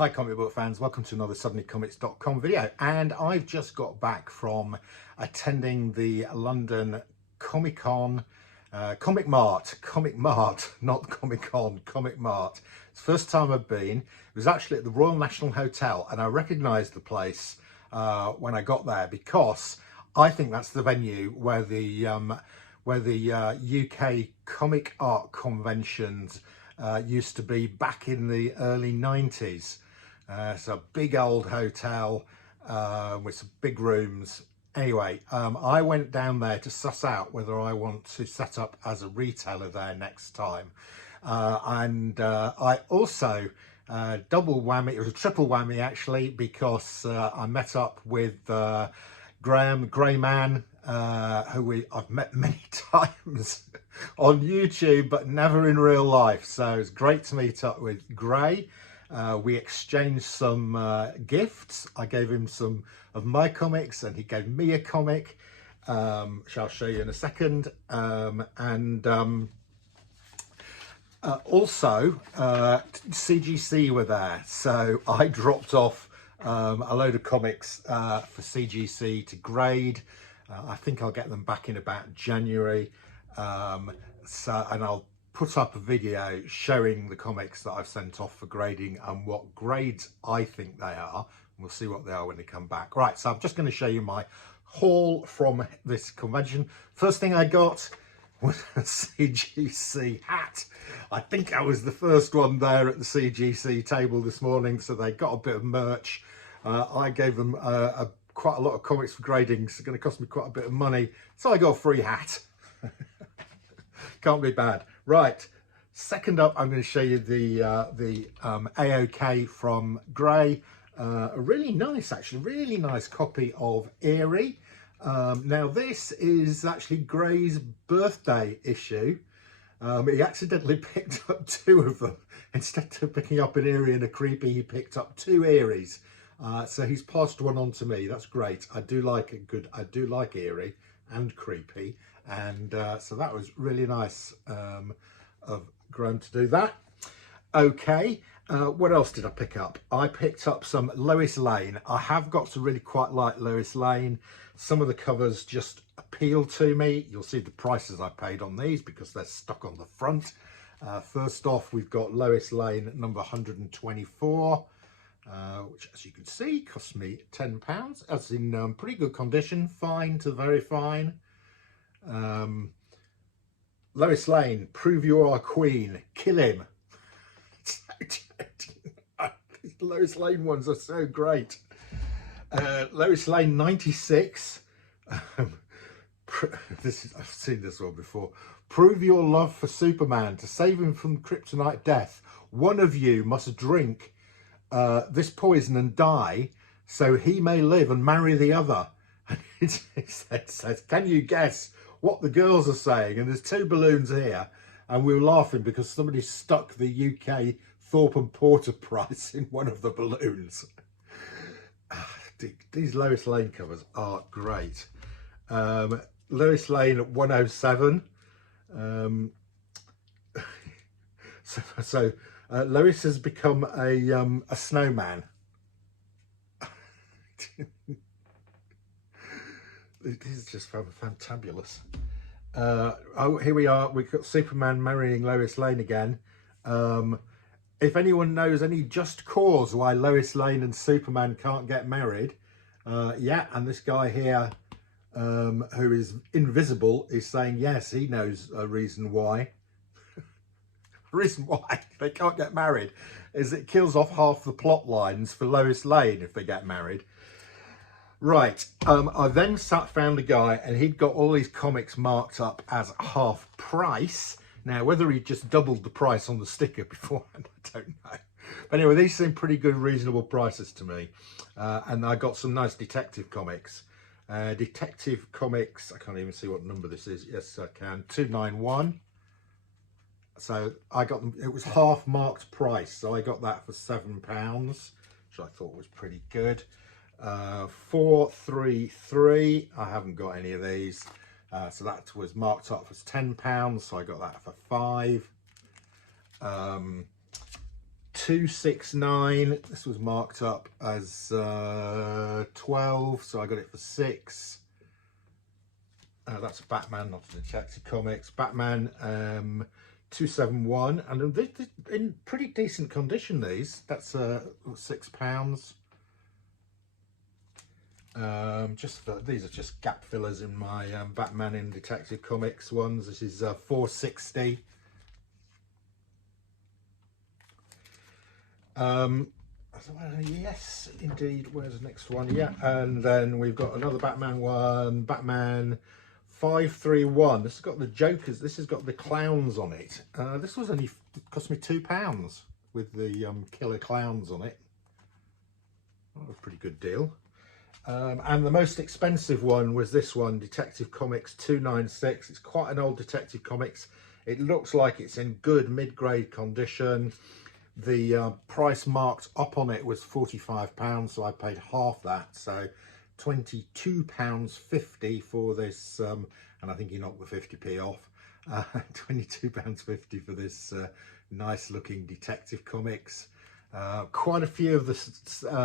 Hi comic book fans, welcome to another suddenlycomics.com video, and I've just got back from attending the London Comic Mart, not Comic Con, Comic Mart. It's the first time I've been. It was actually at the Royal National Hotel, and I recognised the place when I got there because I think that's the venue where the UK comic art conventions used to be back in the early 90s. It's a big old hotel with some big rooms. Anyway, I went down there to suss out whether I want to set up as a retailer there next time. I also double whammy, it was a triple whammy actually, because I met up with Graham, Grey Man, who I've met many times on YouTube, but never in real life. So it's great to meet up with Grey. We exchanged some gifts. I gave him some of my comics and he gave me a comic, which I'll show you in a second. Also, CGC were there. So I dropped off a load of comics for CGC to grade. I think I'll get them back in about January. And I'll put up a video showing the comics that I've sent off for grading and what grades I think they are. We'll see what they are when they come back. Right, so I'm just going to show you my haul from this convention. First thing I got was a CGC hat. I think I was the first one there at the CGC table this morning, so they got a bit of merch. I gave them quite a lot of comics for grading, so it's going to cost me quite a bit of money, so I got a free hat. Can't be bad. Right, second up, I'm going to show you the AOK from Grey. A really nice, actually, really nice copy of Eerie. Now this is actually Grey's birthday issue. He accidentally picked up two of them. Instead of picking up an Eerie and a Creepy, he picked up two Eries. So he's passed one on to me. That's great. I do like Eerie and Creepy, and so that was really nice of Graham to do that. Okay, what else did I pick up? I picked up some Lois Lane. I have got to really quite like Lois Lane. Some of the covers just appeal to me. You'll see the prices I paid on these because they're stuck on the front. First off, we've got Lois Lane number 124. Which, as you can see, cost me £10. That's in pretty good condition, fine to very fine. Lois Lane, prove you are a queen, kill him. Lois Lane ones are so great. Lois Lane 96. I've seen this one before. Prove your love for Superman to save him from kryptonite death. One of you must drink this poison and die, so he may live and marry the other. It says, can you guess what the girls are saying? And there's two balloons here, and we were laughing because somebody stuck the UK Thorpe and Porter price in one of the balloons. These Lois Lane covers are great. Lois Lane 107. Lois has become a snowman. This is just fantabulous. Oh, here we are. We've got Superman marrying Lois Lane again. If anyone knows any just cause why Lois Lane and Superman can't get married, yeah, and this guy here, who is invisible, is saying yes, he knows a reason why. The reason why they can't get married is it kills off half the plot lines for Lois Lane if they get married. Right, I then found a guy and he'd got all these comics marked up as half price. Now, whether he just doubled the price on the sticker beforehand, I don't know. But anyway, these seem pretty good, reasonable prices to me. And I got some nice detective comics. Detective comics, I can't even see what number this is. Yes, I can. 291. So I got them, it was half marked price. So I got that for £7, which I thought was pretty good. 433, I haven't got any of these. So that was marked up as £10. So I got that for £5. 269. This was marked up as 12, so I got it for 6. That's a Batman, not a Detective Comics. Batman 271, and they're in pretty decent condition, these. That's £6. These are just gap fillers in my Batman in Detective Comics ones. This is 460. Yes, indeed. Where's the next one? Yeah, and then we've got another Batman one, Batman 531. This has got the Jokers. This has got the clowns on it. This was only cost me £2 with the killer clowns on it. That was a pretty good deal. And the most expensive one was this one, Detective Comics 296. It's quite an old Detective Comics. It looks like it's in good mid-grade condition. The price marked up on it was £45, so I paid half that, so £22.50 for this, and I think you knocked the 50p off. £22.50 for this nice looking Detective Comics. Quite a few of the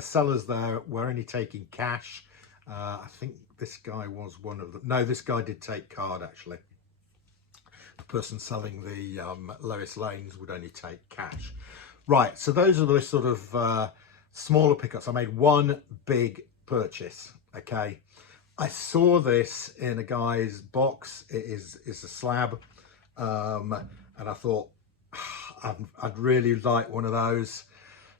sellers there were only taking cash. I think this guy was one of them. No, this guy did take card, actually. The person selling the Lois Lanes would only take cash. Right, so those are the sort of smaller pickups. I made one big purchase, okay? I saw this in a guy's box. It's a slab, and I thought, I'd really like one of those.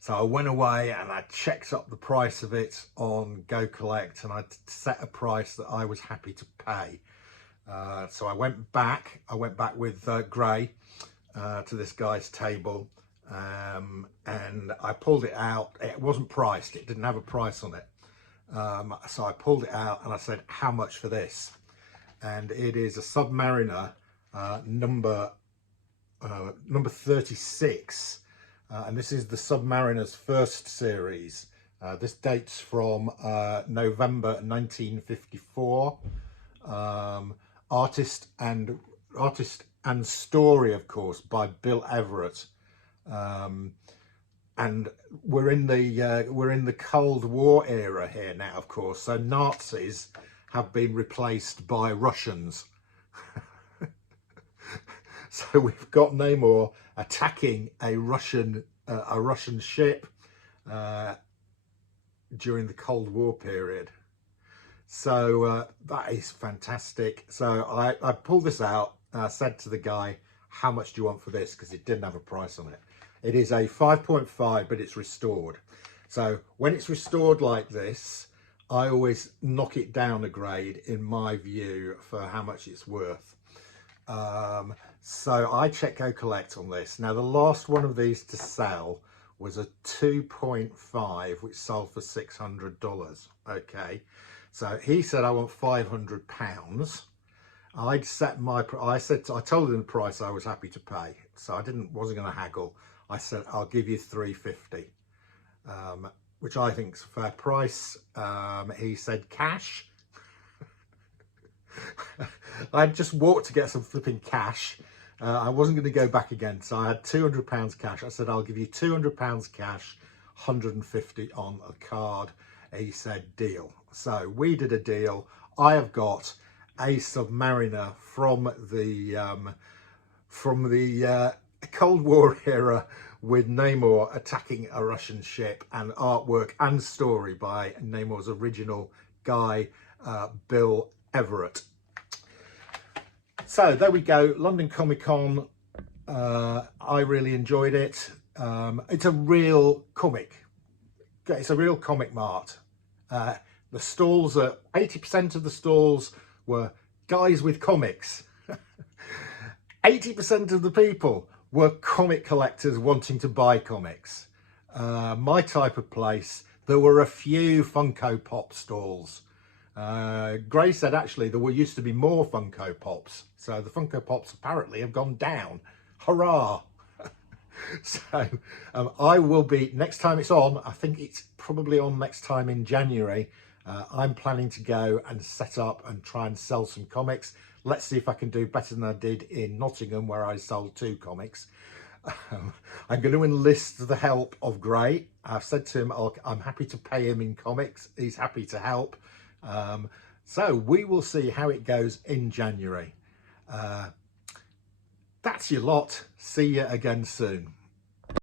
So I went away and I checked up the price of it on Go Collect, and I set a price that I was happy to pay. So I went back with Gray to this guy's table, and I pulled it out. It wasn't priced, it didn't have a price on it. So I pulled it out and I said, how much for this? And it is a Submariner number 36. And this is the Submariner's first series. This dates from November 1954. Artist and story, of course, by Bill Everett. And we're in the Cold War era here now, of course. So Nazis have been replaced by Russians. So we've got Namor attacking a Russian ship during the Cold War period. So that is fantastic. So I pulled this out and I said to the guy, how much do you want for this? Because it didn't have a price on it. It is a 5.5, but it's restored. So when it's restored like this, I always knock it down a grade, in my view, for how much it's worth. So I check Go Collect on this. Now, the last one of these to sell was a 2.5, which sold for $600. Okay, so he said, I want £500. I told him the price I was happy to pay, so I wasn't going to haggle. I said, I'll give you $350, which I think is a fair price. He said cash. I just walked to get some flipping cash. I wasn't going to go back again, so I had £200 cash. I said, I'll give you £200 cash, 150 on a card. He said, deal. So we did a deal. I have got a Submariner from the Cold War era, with Namor attacking a Russian ship, and artwork and story by Namor's original guy, Bill Everett. So there we go, London Comic Con. I really enjoyed it. It's a real comic. It's a real comic mart. The stalls are 80% of the stalls were guys with comics. 80% of the people were comic collectors wanting to buy comics. My type of place, there were a few Funko Pop stalls. Gray said actually there used to be more Funko Pops, so the Funko Pops apparently have gone down. Hurrah! So I will be, next time it's on, I think it's probably on next time in January, I'm planning to go and set up and try and sell some comics. Let's see if I can do better than I did in Nottingham, where I sold 2 comics. I'm going to enlist the help of Gray. I've said to him, I'm happy to pay him in comics. He's happy to help. So we will see how it goes in January. That's your lot. See you again soon.